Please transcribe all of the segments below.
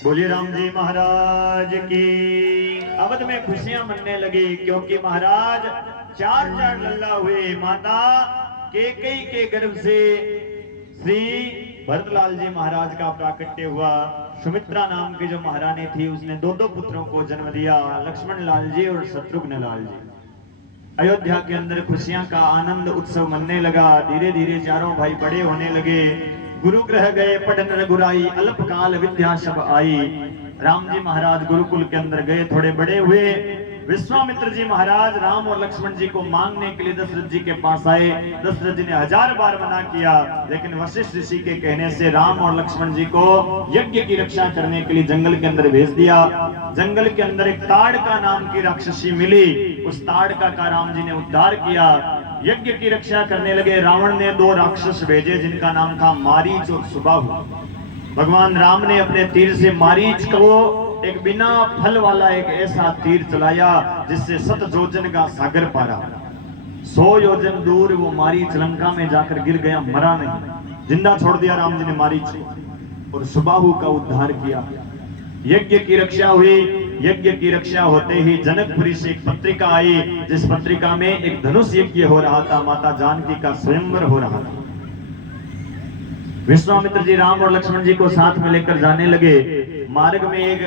बोलिए राम जी महाराज की। अवध में खुशियां मनने लगी क्योंकि महाराज चार चार लल्ला हुए। माता केकई के गर्भ से श्री भरतलाल जी महाराज का प्राकट्य हुआ। सुमित्रा नाम की जो महारानी थी उसने दो दो पुत्रों को जन्म दिया, लक्ष्मण लाल जी और शत्रुघ्न लाल जी। अयोध्या के अंदर खुशियां का आनंद उत्सव मनने लगा। धीरे धीरे चारों भाई बड़े होने लगे। गुरु ग्रह गए पढ़न रघुराई, अल्पकाल विद्या सब आई। राम जी महाराज गुरुकुल के अंदर गए, थोड़े बड़े हुए। विश्वामित्र जी महाराज राम और लक्ष्मण जी को मांगने के लिए दशरथ जी के पास आए। दशरथ जी ने 1000 बार मना किया, लेकिन वशिष्ठ ऋषि के कहने से राम और लक्ष्मण जी को यज्ञ की रक्षा करने के लिए जंगल के अंदर भेज दिया। जंगल के अंदर एक ताड़का नाम की राक्षसी मिली, उस ताड़का का राम जी ने उद्धार किया। यज्ञ की रक्षा करने लगे। रावण ने 2 राक्षस भेजे जिनका नाम था मारीच और सुबाहु। भगवान राम ने अपने तीर से मारीच को एक बिना फल वाला एक ऐसा तीर चलाया जिससे 7 योजन का सागर पारा। 100 योजन दूर वो मारीच लंका में जाकर गिर गया, मरा नहीं, जिंदा छोड़ दिया राम जी ने मारीच को और सुबाहु का उद्धार किया। यज्ञ की रक्षा हुई। यज्ञ की रक्षा होते ही जनकपुरी से एक पत्रिका आई, जिस पत्रिका में एक धनुष यज्ञ हो रहा था, माता जानकी का स्वयंवर हो रहा था। विश्वामित्र जी राम और लक्ष्मण जी को साथ में लेकर जाने लगे। मार्ग में एक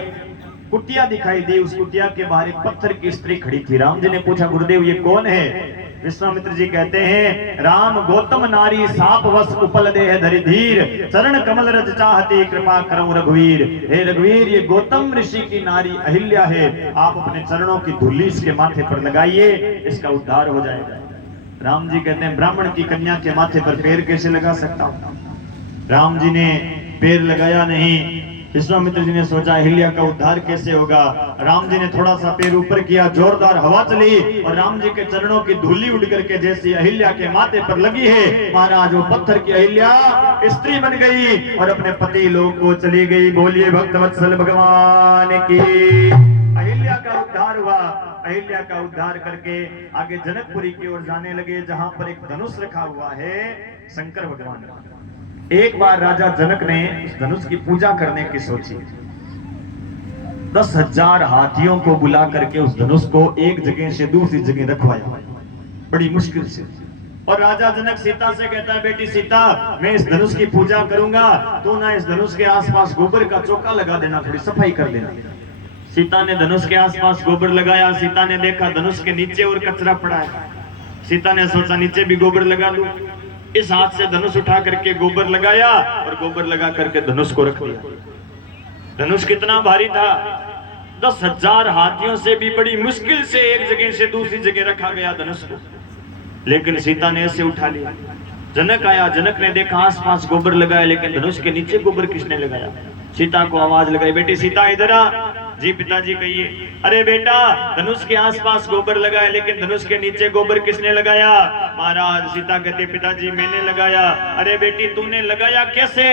कुटिया दिखाई दी, उस कुटिया के बाहर एक पत्थर की स्त्री खड़ी थी। राम जी ने पूछा, गुरुदेव ये कौन है? विश्वामित्र जी कहते हैं, राम गौतम नारी साप वश उपल देह धरि धीर, चरण कमल रज चाहती कृपा करऊं रघुवीर। हे रघुवीर, ये गौतम ऋषि की नारी अहिल्या है, आप अपने चरणों की धूली इसके माथे पर लगाइए, इसका उद्धार हो जाएगा। राम जी कहते हैं, ब्राह्मण की कन्या के माथे पर पैर कैसे लगा सकता हूं? राम जी ने पैर लगाया नहीं। विश्वामित्र जी ने सोचा अहिल्या का उद्धार कैसे होगा। राम जी ने थोड़ा सा पैर ऊपर किया, जोरदार हवा चली और राम जी के चरणों की धूली उड़ करके जैसी अहिल्या के माथे पर लगी है, महाराज वो पत्थर की अहिल्या स्त्री बन गई और अपने पति लोग को चली गई। बोलिए भक्तवत्सल भगवान की। अहिल्या का उद्धार हुआ। अहिल्या का उद्धार करके आगे जनकपुरी की ओर जाने लगे, जहां पर एक धनुष रखा हुआ है शंकर भगवान का। एक बार राजा जनक ने उस धनुष की पूजा करने की सोची। 10,000 हाथियों को बुला करके उस धनुष को एक जगह से दूसरी जगह रखवाया, बड़ी मुश्किल से। और राजा जनक सीता से कहता है, बेटी सीता, मैं इस धनुष की पूजा करूंगा, तो ना इस धनुष के आसपास गोबर का चौका लगा देना, थोड़ी सफाई कर देना। सीता ने धनुष के आसपास गोबर लगाया। सीता ने देखा धनुष के नीचे और कचरा पड़ा है। सीता ने सोचा नीचे भी गोबर लगा लूं। इस हाथ से धनुष उठा करके गोबर लगाया और गोबर लगा करके धनुष को रख दिया। धनुष कितना भारी था, 10,000 हाथियों से भी बड़ी मुश्किल से एक जगह से दूसरी जगह रखा गया धनुष को, लेकिन सीता ने ऐसे उठा लिया। जनक आया, जनक ने देखा आसपास गोबर लगाया, लेकिन धनुष के नीचे गोबर किसने लगाया? सीता को आवाज लगाई, बेटी सीता इधर आ। जी पिताजी कहिए। अरे बेटा, धनुष के आसपास गोबर लगाया, लेकिन धनुष के नीचे गोबर किसने लगाया? महाराज सीता कहते, पिताजी मैंने लगाया। अरे बेटी, तुमने लगाया कैसे?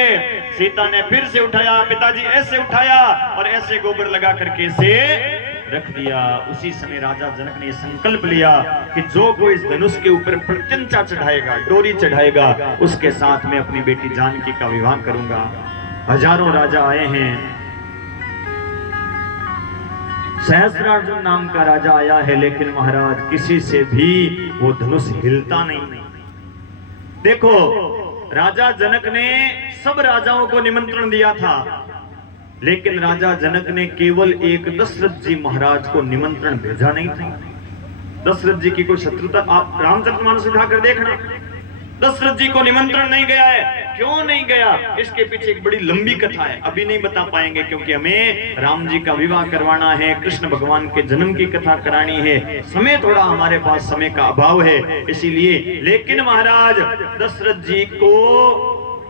सीता ने फिर से उठाया, पिताजी ऐसे उठाया और ऐसे गोबर लगा करके इसे रख दिया। उसी समय राजा जनक ने संकल्प लिया कि जो कोई इस धनुष के ऊपर प्रत्यंचा चढ़ाएगा, डोरी चढ़ाएगा, उसके साथ मैं अपनी बेटी जानकी का विवाह करूंगा। हजारों राजा आए हैं, सहस्रार्जुन नाम का राजा आया है, लेकिन महाराज किसी से भी वो धनुष हिलता नहीं। देखो, राजा जनक ने सब राजाओं को निमंत्रण दिया था, लेकिन राजा जनक ने केवल एक दशरथ जी महाराज को निमंत्रण भेजा नहीं था। दशरथ जी की कोई शत्रुता, आप रामचरितमानस उठाकर देखना, दशरथ जी को निमंत्रण नहीं गया है। क्यों नहीं गया? इसके पीछे एक बड़ी लंबी कथा है, अभी नहीं बता पाएंगे, क्योंकि हमें राम जी का विवाह करवाना है, कृष्ण भगवान के जन्म की कथा करानी है, समय थोड़ा हमारे पास समय का अभाव है, इसीलिए। लेकिन महाराज दशरथ जी को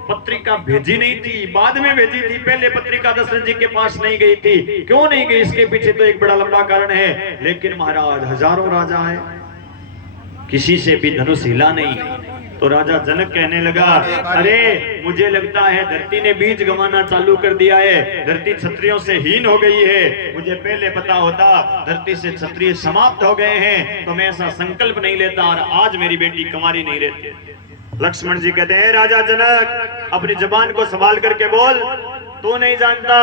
पत्रिका भेजी नहीं थी, बाद में भेजी थी। पहले पत्रिका दशरथ जी के पास नहीं गई थी। क्यों नहीं गई? इसके पीछे तो एक बड़ा लंबा कारण है। लेकिन महाराज हजारों राजा है, किसी से भी धनुष हिला नहीं। तो राजा जनक कहने लगा, अरे मुझे लगता है धरती ने बीज गंवाना चालू कर दिया है, धरती क्षत्रियों से हीन हो गई है। मुझे पहले पता होता धरती से क्षत्रिय समाप्त हो गए हैं तो मैं ऐसा संकल्प नहीं लेता और आज मेरी बेटी कुंवारी नहीं रहती। लक्ष्मण जी कहते हैं, राजा जनक अपनी जबान को संभाल करके बोल, तू नहीं जानता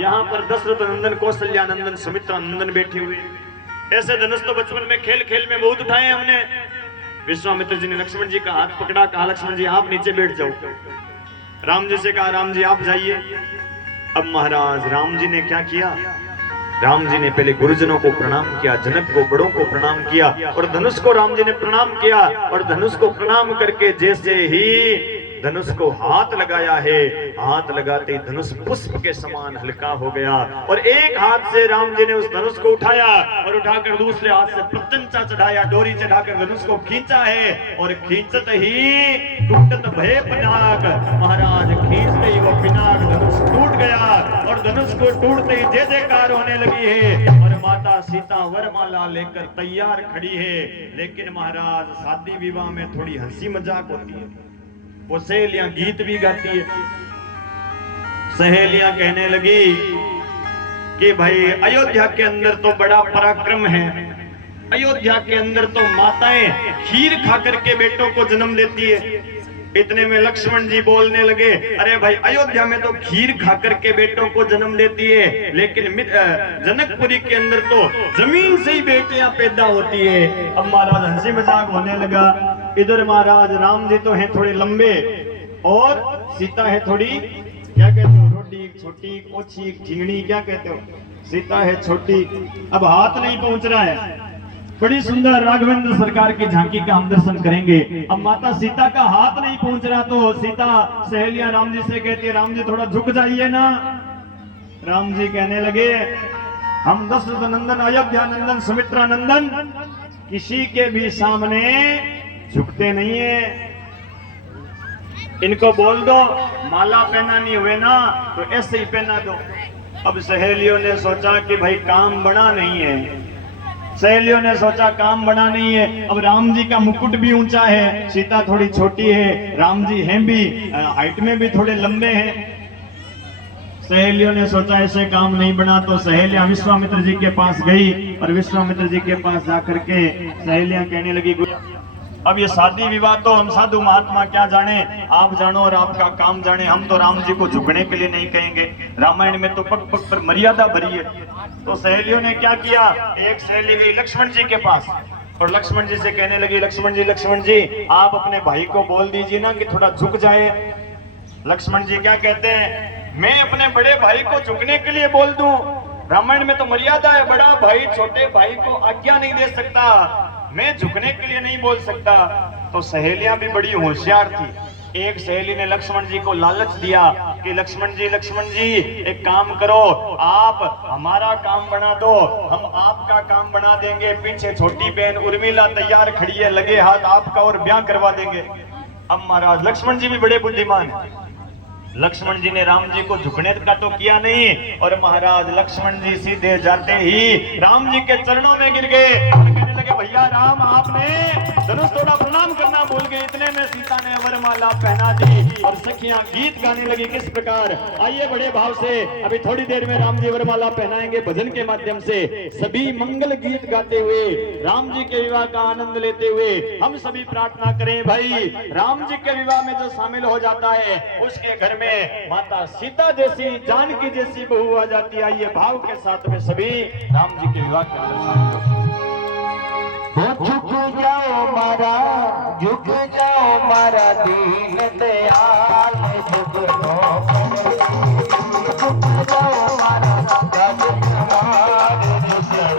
यहाँ पर दशरथ नंदन, कौशल्या नंदन, सुमित्रा नंदन बैठे हुए। ऐसे धनुष तो बचपन में खेल खेल में बहुत उठाए हमने। विश्वामित्र जी ने लक्ष्मण जी का हाथ पकड़ा, कहा लक्ष्मण जी आप नीचे बैठ जाओ। राम जी से कहा राम जी आप जाइए। अब महाराज राम जी ने क्या किया? राम जी ने पहले गुरुजनों को प्रणाम किया, जनक को, बड़ों को प्रणाम किया और धनुष को राम जी ने प्रणाम किया। और धनुष को प्रणाम करके जैसे ही धनुष को हाथ लगाया है, हाथ लगाते ही धनुष पुष्प के समान हल्का हो गया और एक हाथ से राम जी ने उस धनुष को उठाया और उठाकर दूसरे हाथ से प्रत्यंचा चढ़ाया, डोरी चढ़ाकर धनुष को खींचा है और खींचत ही टूटत भय पिनाक। महाराज खींचते ही वो पिनाक धनुष टूट गया और धनुष को टूटते ही जय जयकार होने लगी है और माता सीता वरमाला लेकर तैयार खड़ी है। लेकिन महाराज शादी विवाह में थोड़ी हंसी मजाक होती है, वो सहेलियां गीत भी गाती है। सहेलियां कहने लगी कि भाई अयोध्या के अंदर तो बड़ा पराक्रम है, अयोध्या के अंदर तो माताएं खीर खा करके बेटों को जन्म देती है। इतने में लक्ष्मण जी बोलने लगे, अरे भाई अयोध्या में तो खीर खा करके बेटों को जन्म देती है, लेकिन जनकपुरी के अंदर तो जमीन से ही बेटियां पैदा होती है। अब महाराज हंसी मजाक होने लगा। इधर महाराज राम जी तो हैं थोड़े लंबे और सीता है थोड़ी, क्या कहते हो, रोटी छोटी, ओछी, ठिंगड़ी, क्या कहते हो, सीता है छोटी। अब हाथ नहीं पहुंच रहा है। बड़ी सुंदर राघवेंद्र सरकार की झांकी का हम दर्शन करेंगे। अब माता सीता का हाथ नहीं पहुंच रहा तो सीता सहेलियां राम जी से कहती है, राम जी थोड़ा झुक जाइए ना। राम जी कहने लगे, हम दशरथ नंदन, अयोध्या नंदन, सुमित्रा नंदन किसी के भी सामने झुकते नहीं है। इनको बोल दो माला पहनानी हुए ना तो ऐसे ही पहना दो। अब सहेलियों ने सोचा कि भाई काम बड़ा नहीं है, सहेलियों ने सोचा काम बड़ा नहीं है। अब राम जी का मुकुट भी ऊंचा है, सीता थोड़ी छोटी है, राम जी हैं भी हाइट में भी थोड़े लंबे हैं। सहेलियों ने सोचा ऐसे काम नहीं बना तो सहेलियां विश्वामित्र जी के पास गई और विश्वामित्र जी के पास जाकर के सहेलियां कहने लगी, अब ये शादी विवाह तो हम साधु महात्मा क्या जाने, आप जानो और आपका काम जाने, हम तो राम जी को झुकने के लिए नहीं कहेंगे। रामायण में तो पग पग पर मर्यादा भरी है। तो सहेलियों ने क्या किया, एक सहेली गई लक्ष्मण जी के पास और लक्ष्मण जी से कहने लगी, लक्ष्मण जी आप अपने भाई को बोल दीजिए ना कि थोड़ा झुक जाए। लक्ष्मण जी क्या कहते हैं, मैं अपने बड़े भाई को झुकने के लिए बोल दूं? रामायण में तो मर्यादा है, बड़ा भाई छोटे भाई को आज्ञा नहीं दे सकता, मैं झुकने के लिए नहीं बोल सकता। तो सहेलियां भी बड़ी होशियार थी। एक सहेली ने लक्ष्मण जी को लालच दिया कि लक्ष्मण जी एक काम करो, आप हमारा काम बना दो, हम आपका काम बना देंगे। पीछे छोटी बहन उर्मिला तैयार खड़ी है, लगे हाथ आपका और ब्याह करवा देंगे। अब महाराज लक्ष्मण जी भी बड़े बुद्धिमान हैं। लक्ष्मण जी ने राम जी को झुकने का तो किया नहीं, और महाराज लक्ष्मण जी सीधे जाते ही राम जी के चरणों में गिर गए और कहने लगे, भैया राम आपने धनुष तोड़ा, प्रणाम करना भूल गए। इतने में सीता ने वरमाला पहना दी और सखियां गीत गाने लगी। किस प्रकार, आइए बड़े भाव से, अभी थोड़ी देर में राम जी वरमाला पहनाएंगे भजन के माध्यम से। सभी मंगल गीत गाते हुए राम जी के विवाह का आनंद लेते हुए हम सभी प्रार्थना करें, भाई राम जी के विवाह में जो शामिल हो जाता है उसके घर में माता सीता जैसी, जानकी जैसी बहू आ जाती है। आइए भाव के साथ में सभी राम जी के विवाह के अंदर शामिल हो। झुक जाओ मारा, झुक जाओ मारा दीन दयाल, झुक जाओ मारा सब समाज, झुक जाओ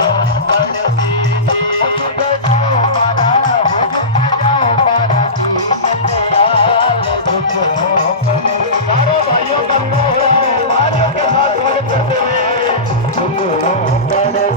मारा दीन दयाल, झुक जाओ। सारे भाइयों का भाइयों के साथ स्वागत करते हुए झुक जाओ मारा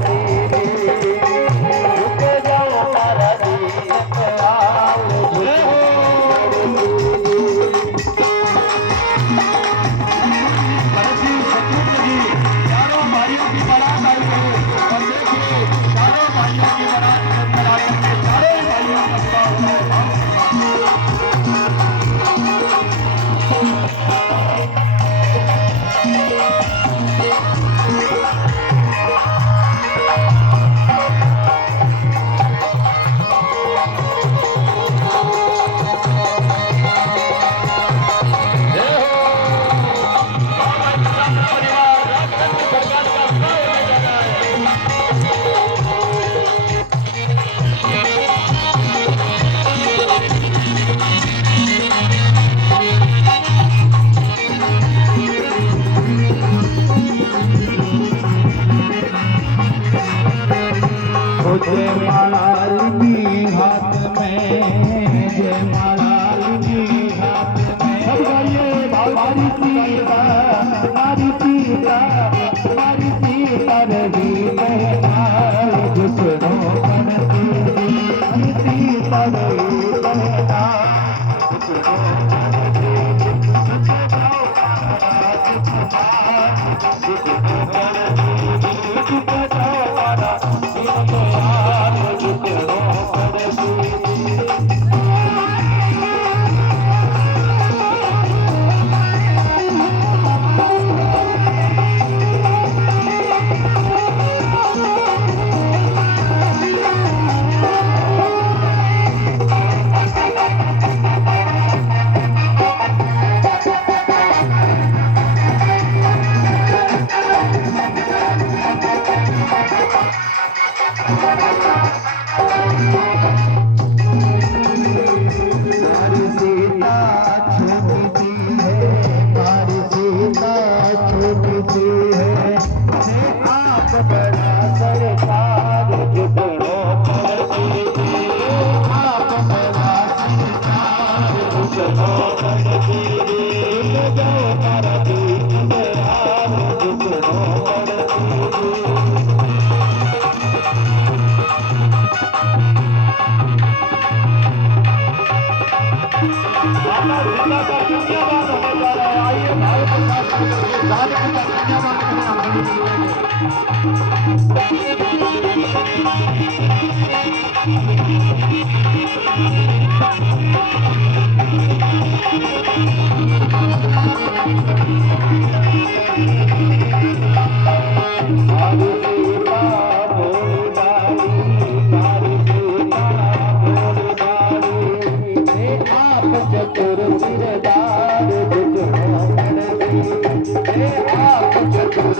चतुर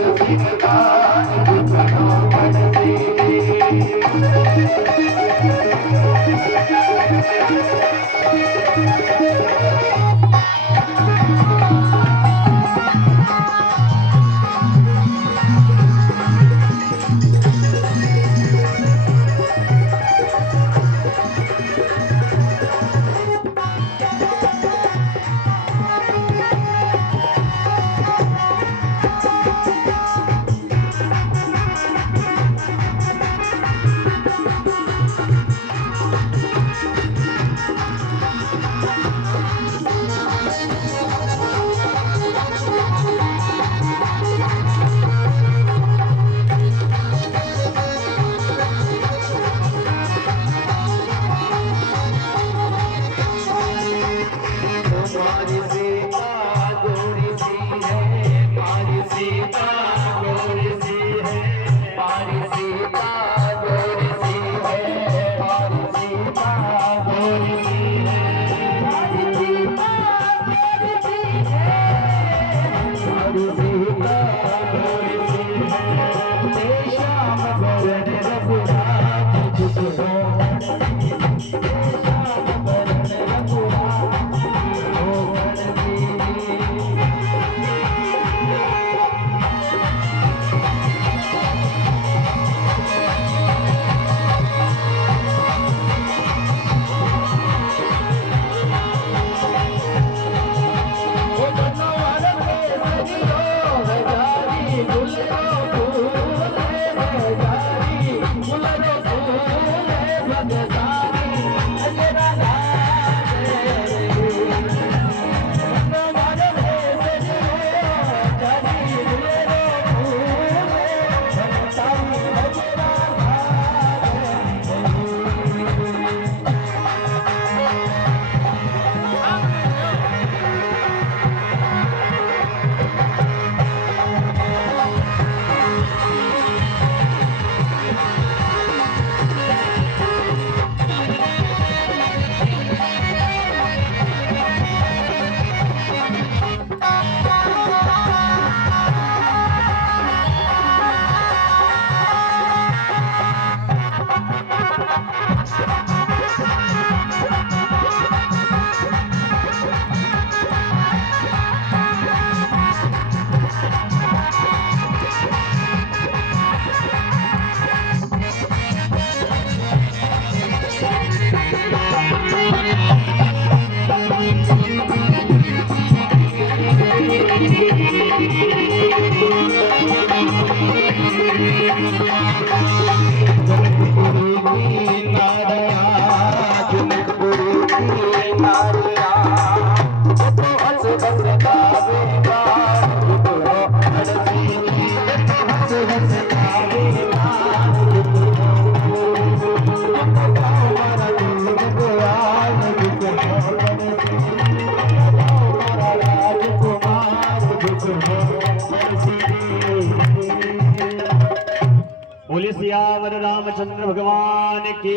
बोले सियावर रामचंद्र भगवान की।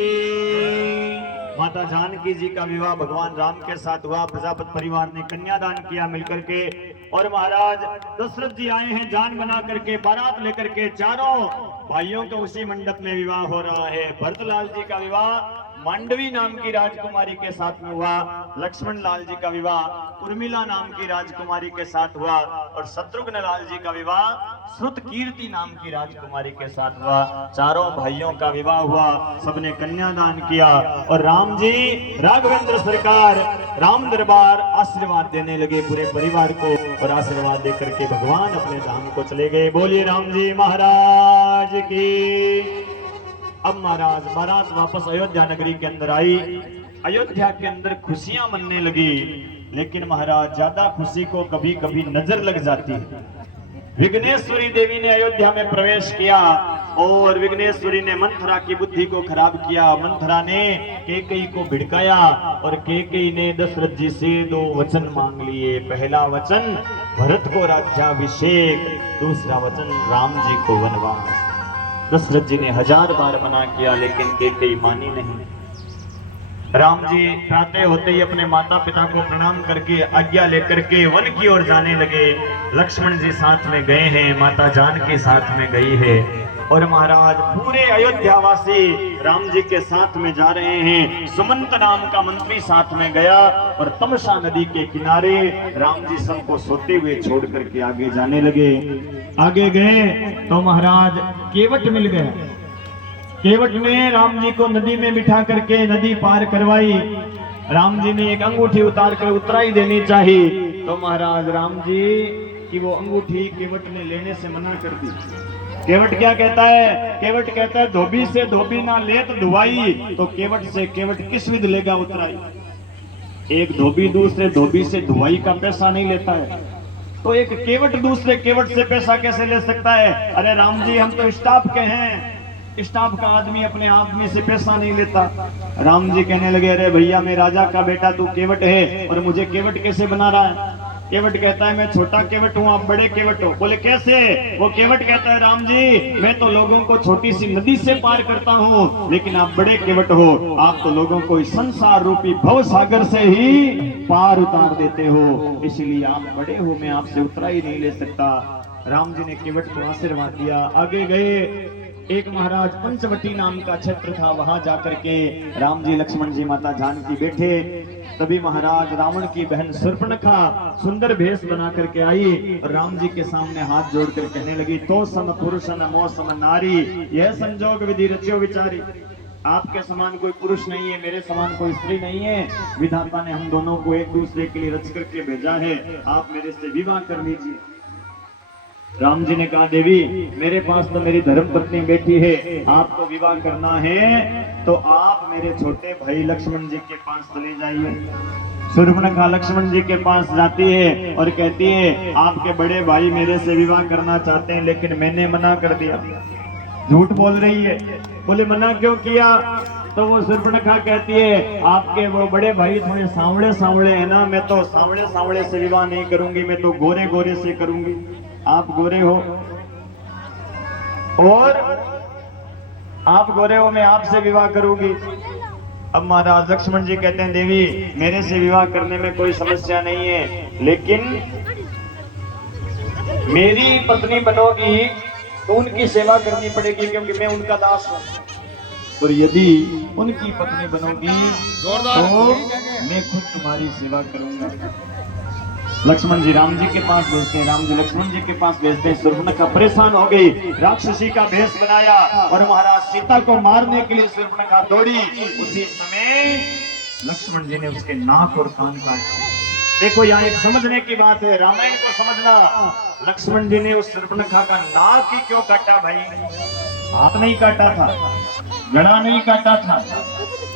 माता जानकी जी का विवाह भगवान राम के साथ हुआ। प्रजापति परिवार ने कन्यादान किया मिलकर के, और महाराज दशरथ जी आए हैं जान बना करके, बारात लेकर के। चारों भाइयों का उसी मंडप में विवाह हो रहा है। भरतलाल जी का विवाह मांडवी नाम की राजकुमारी के साथ में हुआ। लक्ष्मण लाल जी का विवाह उर्मिला नाम की राजकुमारी के साथ हुआ, और शत्रुघ्न लाल जी का विवाह श्रुत कीर्ति नाम की राजकुमारी के साथ हुआ। चारों भाइयों का विवाह हुआ, सबने कन्यादान किया, और राम जी राघवेंद्र सरकार राम दरबार आशीर्वाद देने लगे पूरे परिवार को, और आशीर्वाद देकर के भगवान अपने धाम को चले गए। बोलिए राम जी महाराज की। अब महाराज बारात वापस अयोध्या नगरी के अंदर आई। अयोध्या के अंदर खुशियां मनने लगी, लेकिन महाराज ज्यादा खुशी को कभी कभी नजर लग जाती है। विघ्नेश्वरी देवी ने अयोध्या में प्रवेश किया, और विघ्नेश्वरी ने मंथरा की बुद्धि को खराब किया। मंथरा ने कैकेयी को भिड़काया, और कैकेयी ने दशरथ जी से 2 वचन मांग लिए। पहला वचन भरत को राज्याभिषेक, दूसरा वचन राम जी को वनवास। दशरथ जी ने 1000 बार मना किया, लेकिन कैकेयी मानी नहीं। राम जी प्रातः होते ही अपने माता पिता को प्रणाम करके आज्ञा लेकर के वन की ओर जाने लगे। लक्ष्मण जी साथ में गए हैं, माता जानकी साथ में गई है, और महाराज पूरे अयोध्यावासी राम जी के साथ में जा रहे हैं। सुमंत नाम का मंत्री साथ में गया, और तमसा नदी के किनारे राम जी सबको सोते हुए छोड़ करके आगे जाने लगे। आगे गए तो महाराज केवट मिल गया। केवट ने राम जी को नदी में बिठा करके नदी पार करवाई। राम जी ने एक अंगूठी उतार कर उतराई देनी चाहिए, तो महाराज राम जी की वो अंगूठी केवट ने लेने से मना कर दी। केवट क्या कहता है? केवट कहता है धोबी से धोबी ना ले तो धुआई, तो केवट से केवट किस विध लेगा उतराई। एक धोबी दूसरे धोबी से धुआई का पैसा नहीं लेता है, तो एक केवट दूसरे केवट से पैसा कैसे ले सकता है? अरे राम जी हम तो स्टाफ के हैं, स्टाफ का आदमी अपने आदमी से पैसा नहीं लेता। राम जी कहने लगे अरे भैया मैं राजा का बेटा, तू केवट है और मुझे केवट कैसे बना रहा है? केवट कहता है मैं छोटा केवट हूँ, आप बड़े केवट हो। बोले कैसे? वो केवट कहता है राम जी मैं तो लोगों को छोटी सी नदी से पार करता हूँ, लेकिन आप बड़े केवट हो, आप तो लोगों को इस संसार रूपी भव सागर से ही पार उतार देते हो, इसलिए आप बड़े हो, मैं आपसे उतरा ही नहीं ले सकता। राम जी ने केवट को आशीर्वाद दिया। आगे गए, एक महाराज पंचवटी नाम का क्षेत्र था, वहां जाकर के राम जी लक्ष्मण जी माता जानकी बैठे। तभी महाराज रावण की बहन शूर्पणखा सुंदर भेष बना करके आई और राम जी के सामने हाथ जोड़कर कहने लगी तो सम पुरुषन मो सम नारी, यह संजोग विधि रच्यो विचारी। आपके समान कोई पुरुष नहीं है, मेरे समान कोई स्त्री नहीं है, विधाता ने हम दोनों को एक दूसरे के लिए रच करके भेजा है, आप मेरे से विवाह कर लीजिए। राम जी ने कहा देवी मेरे पास तो मेरी धर्म पत्नी बैठी है, आपको विवाह करना है तो आप मेरे छोटे भाई लक्ष्मण जी के पास चले जाइए। शूर्पणखा लक्ष्मण जी के पास जाती है और कहती है आपके बड़े भाई मेरे से विवाह करना चाहते हैं, लेकिन मैंने मना कर दिया। झूठ बोल रही है। बोले मना क्यों किया? तो वो शूर्पणखा कहती है आपके वो बड़े भाई थोड़े सांवले सांवले है ना, मैं तो सांवले सांवले से विवाह नहीं करूंगी, मैं तो गोरे गोरे से करूंगी, आप गोरे हो और आप गोरे हो, मैं आपसे विवाह करूंगी। अब महाराज लक्ष्मण जी कहते हैं देवी मेरे से विवाह करने में कोई समस्या नहीं है, लेकिन मेरी पत्नी बनोगी तो उनकी सेवा करनी पड़ेगी क्योंकि मैं उनका दास हूं, और यदि उनकी पत्नी बनोगी तो मैं खुद तुम्हारी सेवा करूंगा। लक्ष्मण जी राम जी के पास भेजते हैं, राम जी लक्ष्मण जी के पास भेजते हैं। शूर्पणखा परेशान हो गई, राक्षसी का भेष बनाया और महाराज सीता को मारने के लिए शूर्पणखा दौड़ी। उसी समय लक्ष्मण जी ने उसके नाक और कान काट दिए। देखो यहाँ एक समझने की बात है, रामायण को समझना। लक्ष्मण जी ने उस शूर्पणखा का नाक ही क्यों काटा भाई? हाथ नहीं काटा था, गला नहीं काटा था,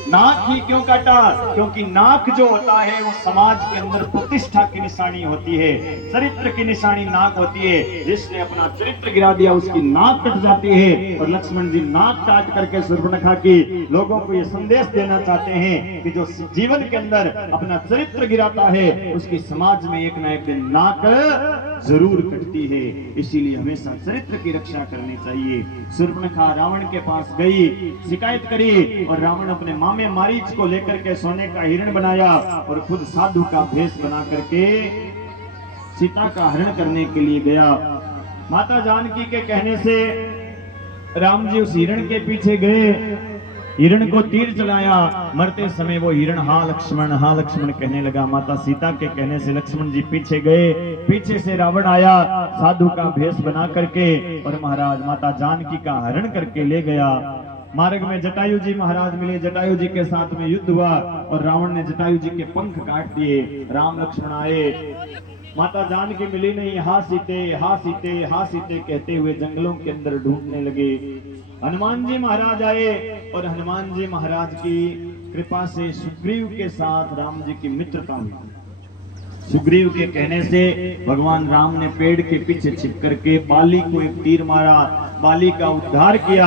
नाक ही क्यों काटा? क्योंकि नाक जो होता है वो समाज के अंदर प्रतिष्ठा की निशानी होती है, चरित्र की निशानी नाक होती है। जिसने अपना चरित्र गिरा दिया उसकी नाक कट जाती है। और लक्ष्मण जी नाक काट करके शूर्पणखा की लोगों को ये संदेश देना चाहते हैं कि जो जीवन के अंदर अपना चरित्र गिराता है उसकी समाज में एक ना एक दिन नाक जरूर कटती है। इसीलिए हमेशा चरित्र की रक्षा करनी चाहिए। शूर्पणखा रावण के पास गई, शिकायत करी और रावण अपने मामे मारीच को लेकर के सोने का हिरण बनाया और खुद साधु का भेष बना करके सीता का हरण करने के लिए गया। माता जानकी के कहने से राम जी उस हिरण के पीछे गए, हिरण को तीर चलाया। मरते समय वो हिरण हाँ लक्ष्मण कहने लगा। माता सीता के कहने से लक्ष्मण जी पीछे गए, पीछे से रावण आया साधु का भेष बना करके और महाराज माता जानकी का हरण करके ले गया। मार्ग में जटायु जी महाराज मिले, जटायु जी के साथ में युद्ध हुआ और रावण ने जटायु जी के पंख काट दिए। राम लक्ष्मण आए, माता जानकी मिली नहीं, हाँ सीते हाँ सीते हाँ सीते कहते हुए जंगलों के अंदर ढूंढने लगे। हनुमान जी महाराज आए और हनुमान जी महाराज की कृपा से सुग्रीव के साथ राम जी की मित्रता हुई। सुग्रीव के कहने से भगवान राम ने पेड़ के पीछे छिप करके बाली को एक तीर मारा, बाली का उद्धार किया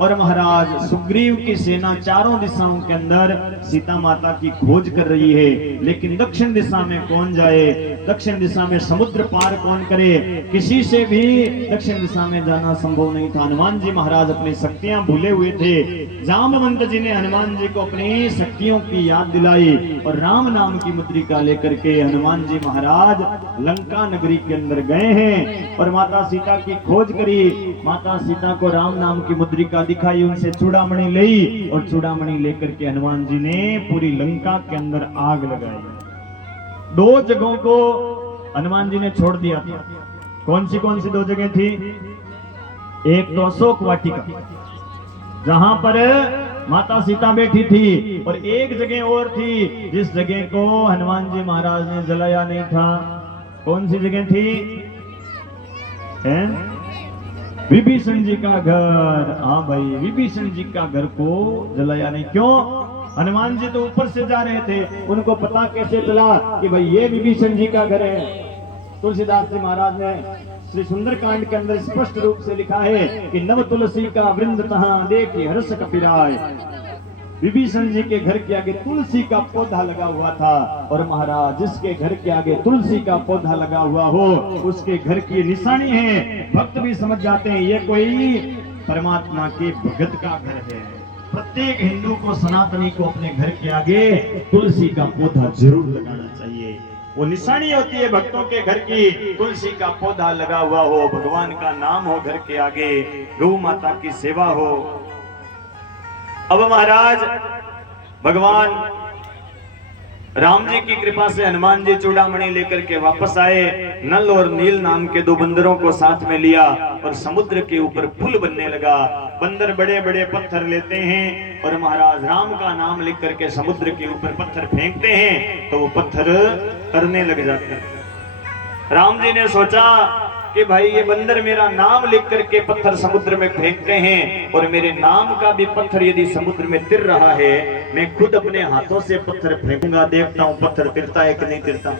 और महाराज सुग्रीव की सेना चारों दिशाओं के अंदर सीता माता की खोज कर रही है। लेकिन दक्षिण दिशा में कौन जाए, दक्षिण दिशा में समुद्र पार कौन करे? किसी से भी दक्षिण दिशा में जाना संभव नहीं था। हनुमान जी महाराज अपनी शक्तियां भूले हुए थे। जामवंत जी ने हनुमान जी को अपनी शक्तियों की याद दिलाई और राम नाम की मुद्रिका लेकर के हनुमान जी महाराज लंका नगरी के अंदर गए हैं और माता सीता की खोज करी। माता सीता को राम नाम की मुद्रिका दिखाई, उनसे चूड़ामणि ली और चूड़ामणि लेकर के हनुमान जी ने पूरी लंका के अंदर आग लगाई। 2 जगहों को हनुमान जी ने छोड़ दिया था। कौन सी 2 जगह थी? एक तो अशोक वाटिका जहां पर माता सीता बैठी थी और एक जगह और थी जिस जगह को हनुमान जी महाराज ने जलाया नहीं था। कौन सी जगह थी? विभीषण जी का घर। हाँ भाई, विभीषण जी का घर को जलाया नहीं। क्यों? हनुमान जी तो ऊपर से जा रहे थे, उनको पता कैसे चला कि भाई ये विभीषण जी का घर है? तुलसीदास जी महाराज ने श्री सुंदरकांड के अंदर स्पष्ट रूप से लिखा है कि नव तुलसी का वृंद तहां देखे हर्ष कपिराय। विभीषण जी के घर के आगे तुलसी का पौधा लगा हुआ था और महाराज जिसके घर के आगे तुलसी का पौधा लगा हुआ हो उसके घर की निशानी है। भक्त भी समझ जाते हैं ये कोई परमात्मा के भगत का घर है। प्रत्येक हिंदू को, सनातनी को अपने घर के आगे तुलसी का पौधा जरूर लगाना चाहिए। वो निशानी होती है भक्तों के घर की। तुलसी का पौधा लगा हुआ हो, भगवान का नाम हो घर के आगे, गौ माता की सेवा हो। अब महाराज भगवान राम जी की कृपा से हनुमान जी चूड़ामणि लेकर के वापस आए। नल और नील नाम के 2 बंदरों को साथ में लिया और समुद्र के ऊपर पुल बनने लगा। बंदर बड़े बड़े पत्थर लेते हैं और महाराज राम का नाम लिख करके समुद्र के ऊपर पत्थर फेंकते हैं तो वो पत्थर तरने लग जाते हैं। राम जी ने सोचा कि भाई ये बंदर मेरा नाम लिख करके पत्थर समुद्र में फेंकते हैं और मेरे नाम का भी पत्थर यदि समुद्र में तिर रहा है, मैं खुद अपने हाथों से पत्थर फेंकूंगा, देखता हूं पत्थर तिरता है कि नहीं तिरता।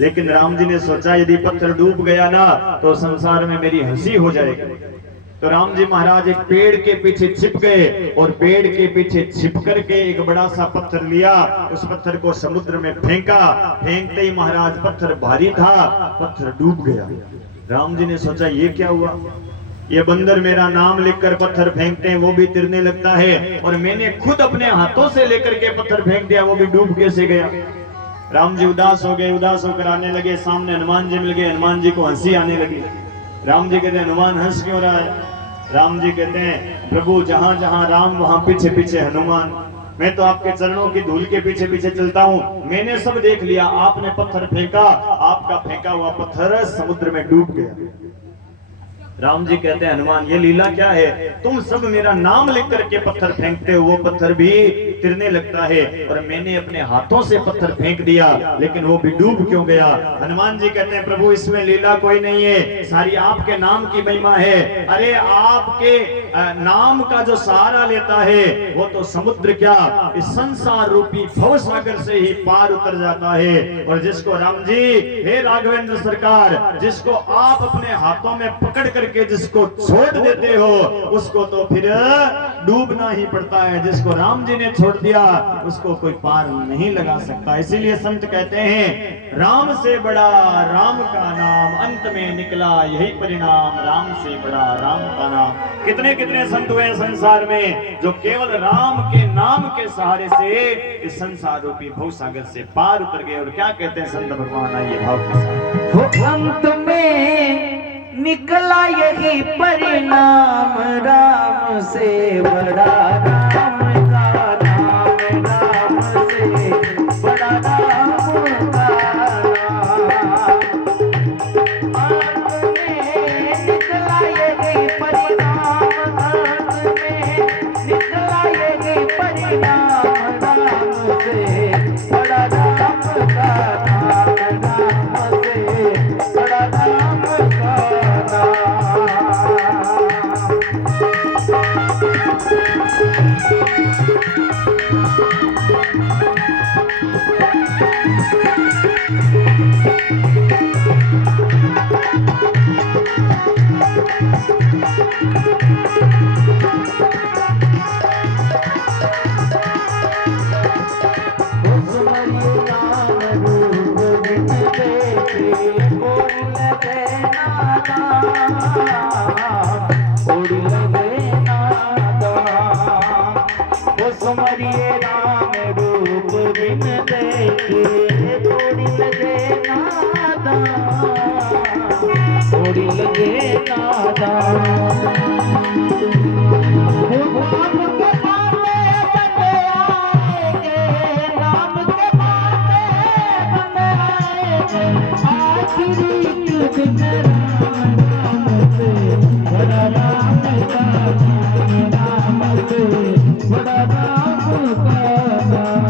लेकिन राम जी ने सोचा यदि पत्थर डूब गया ना तो संसार में मेरी हंसी हो जाएगी। तो राम जी महाराज एक पेड़ के पीछे छिप गए और पेड़ के पीछे छिप करके एक बड़ा सा पत्थर लिया, उस पत्थर को समुद्र में फेंका। फेंकते ही महाराज पत्थर भारी था, पत्थर डूब गया। राम जी ने सोचा ये क्या हुआ, ये बंदर मेरा नाम लिखकर पत्थर फेंकते हैं वो भी तिरने लगता है और मैंने खुद अपने हाथों से लेकर के पत्थर फेंक दिया, वो भी डूब कैसे गया। राम जी उदास हो गए, उदास होकर आने लगे। सामने हनुमान जी मिल गए, हनुमान जी को हंसी आने लगी। राम जी कहते हैं हनुमान हंस क्यों रहा है? राम जी कहते हैं प्रभु जहां जहां राम वहां पीछे पीछे हनुमान, मैं तो आपके चरणों की धूल के पीछे पीछे चलता हूँ। मैंने सब देख लिया, आपने पत्थर फेंका, आपका फेंका हुआ पत्थर समुद्र में डूब गया। राम जी कहते हैं हनुमान ये लीला क्या है, तुम सब मेरा नाम लिख करके पत्थर फेंकते हो, वो पत्थर भी फिरने लगता है और मैंने अपने हाथों से पत्थर फेंक दिया लेकिन वो भी डूब क्यों गया। हनुमान जी कहते हैं प्रभु इसमें लीला कोई नहीं है, सारी आपके नाम की महिमा है। अरे आपके नाम का जो सहारा लेता है वो तो समुद्र क्या इस संसार रूपी भव सागर से ही पार उतर जाता है। और जिसको राम जी हे राघवेंद्र सरकार जिसको आप अपने हाथों में पकड़ करके जिसको छोड़ देते हो उसको तो फिर डूबना ही पड़ता है। जिसको राम जी ने छोड़ दिया उसको कोई पार नहीं लगा सकता। इसीलिए संत कहते हैं राम से बड़ा राम का नाम, अंत में निकला यही परिणाम, राम से बड़ा राम का नाम। कितने कितने संत हुए संसार में जो केवल राम के नाम के सहारे से इस संसार रूपी भव सागर से पार उतर गए। और क्या कहते हैं संत भगवान, आइए भाव के साथ। अंत में निकला यही परिणाम, राम से बड़ा राम का नाम, राम से बड़ा राम का नाम। अंत में निकला यही परिणाम, अंत में निकला यही परिणाम, राम से बड़ा राम का नाम, राम से बड़ा राम का नाम। सुमरिए राम रूप बिन देखे थोड़ी लगे नादा, थोड़ी लगे नादा। राम के बाटे बन आएंगे, राम के बाटे बन आएंगे, आखिरी दिन राम से बड़ा राम का नाम, राम से बड़ा राम का नाम।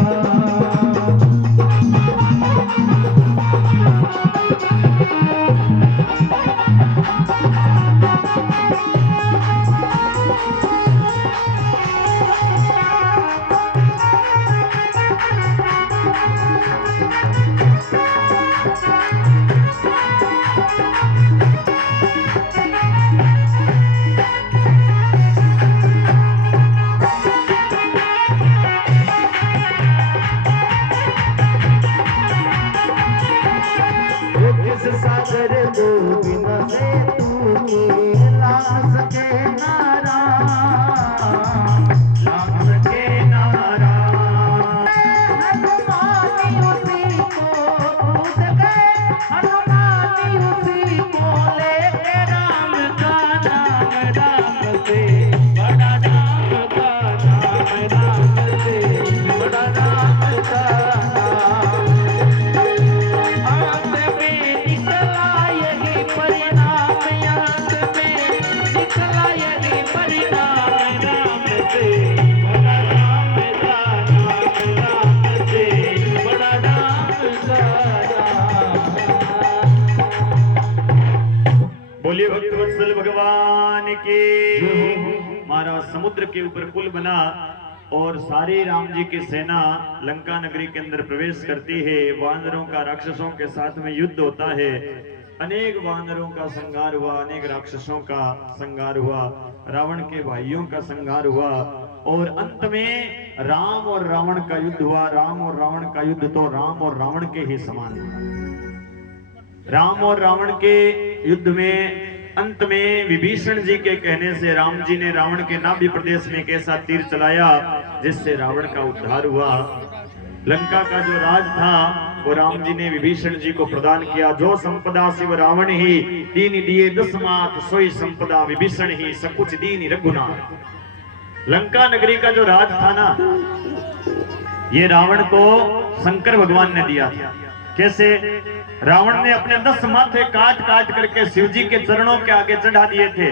सागर दो बिना से तू ला सके नारा, ला सके नारा। हनुमानी उसी को पूछ गए, हनुमानी उसी को लेके राम का नाम, राम से बड़ा राम का नाम, राम से बड़ा राम का नाम। बोलिए भक्तवत्सल भगवान की। महाराज समुद्र के ऊपर पुल बना और सारी राम जी की सेना लंका नगरी के अंदर प्रवेश करती है। वानरों का राक्षसों के साथ में युद्ध होता है। अनेक वानरों का संहार हुआ, अनेक राक्षसों का संहार हुआ, रावण के भाइयों का संहार हुआ और अंत में राम और रावण का युद्ध हुआ। राम और रावण का युद्ध तो राम और रावण के ही समान हुआ। राम और रावण के युद्ध में अंत में विभीषण जी के कहने से राम जी ने रावण के नाभि प्रदेश में एक ऐसा तीर चलाया जिससे रावण का उद्धार हुआ। लंका का जो राज था वो राम जी ने विभीषण जी को प्रदान किया। जो संपदा शिव रावण ही दीन दिए दसमात, सोई संपदा विभीषण ही सकुच दीन रघुनाथ। लंका नगरी का जो राज था ना, ये रावण को शंकर भगवान ने दिया था। कैसे? रावण ने अपने 10 माथे काट काट करके शिव जी के चरणों के आगे चढ़ा दिए थे।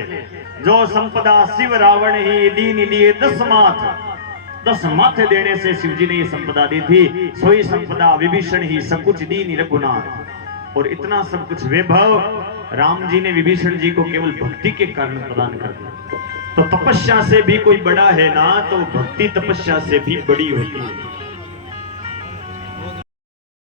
जो संपदा शिव रावण ही दीन दिए 10 माथ, 10 माथे देने से शिव जी ने ये संपदा दी थी। सोई संपदा विभीषण ही सब कुछ दीन रघुनाथ। और इतना सब कुछ वैभव राम जी ने विभीषण जी को केवल भक्ति के कारण प्रदान कर दिया। तो तपस्या से भी कोई बड़ा है ना, तो भक्ति तपस्या से भी बड़ी होती है।